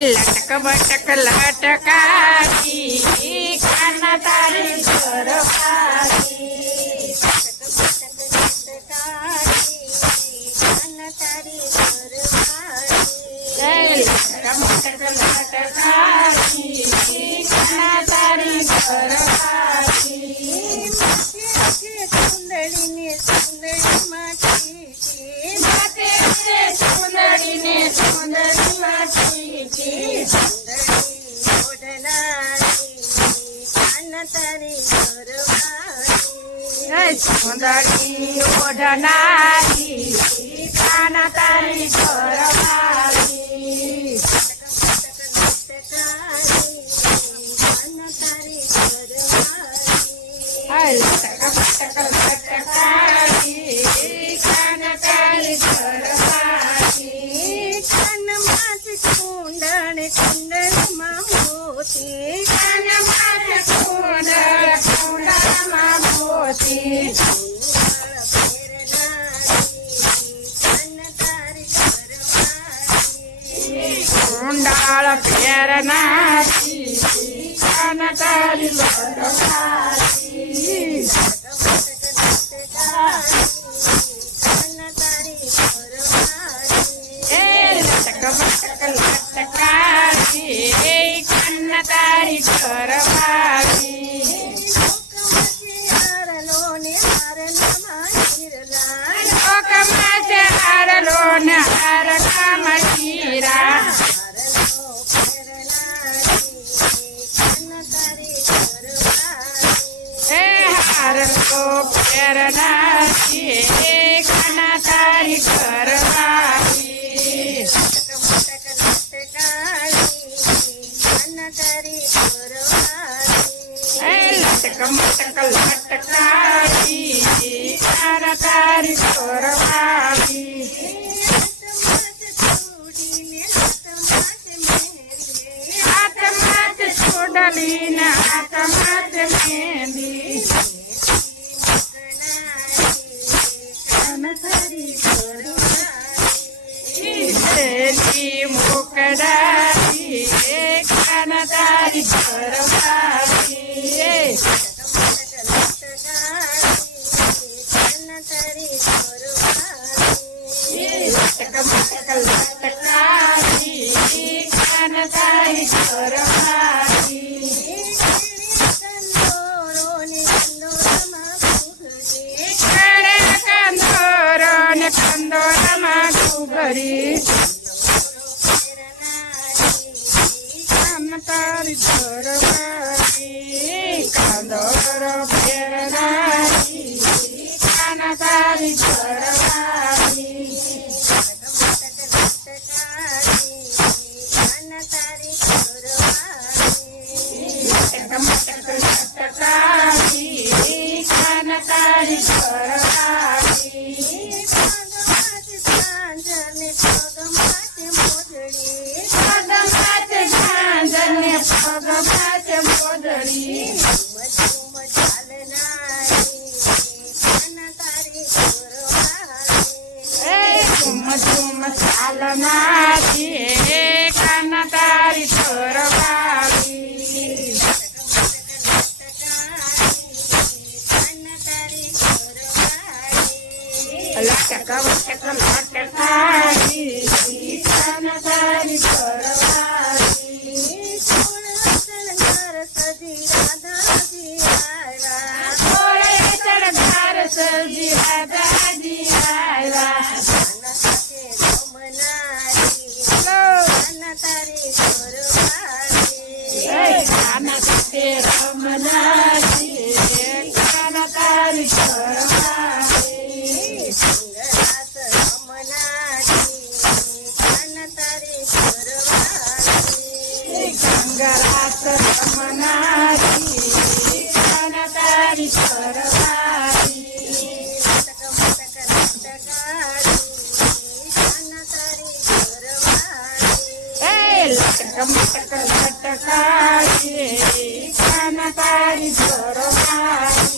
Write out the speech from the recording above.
लटक बटक लटकारी कान तारी घरवाली लटक बटक लटकारी कान तारी घरवाली सुंदरी ने सुंदरी माटी सुंदरी ने सुंदरी माटी सुंदरी ओढ़नारी कान तारी घरवाली लटक बटक लटकारी कान तारी घरवाली कुंडल कुंडल मोती कान कुंडल कुंडल मोती कुंडल फेरनारी कान तारी घरवाली लटक बटक लटकारी कान तारी घरवाली लोकमाचे हारलोन हार कामतीरा हारलो फेरनारी कान तारी घरवाली लटक बटक लटकारी कान तारी घरवाली आत्माच छोडली न आत्माच मेहंदी कान तारी घरवाली मुकडारी कान तारी घरवाली लटक बटक लटकारी कान तारी घरवाली कंदोरण कंदोरमा घुगरी कान तारी घरवाली कंदोर फेरनारी कान तारी घरवाली लटक बटक लटकारी कान तारी घरवाली पगमाचे झांझने पगमाचे मोदडी झुम झुम चालनारी कान तारी घरवाली लटक बटक लटकारी कान तारी घरवाली थोड़े चढ़धार सजी दादी आया कान ते रमनारी कान तारी घरवाली गंगरास रमनारी कान तारी घरवाली लटक बटक लटकारी कान तारी घरवाली।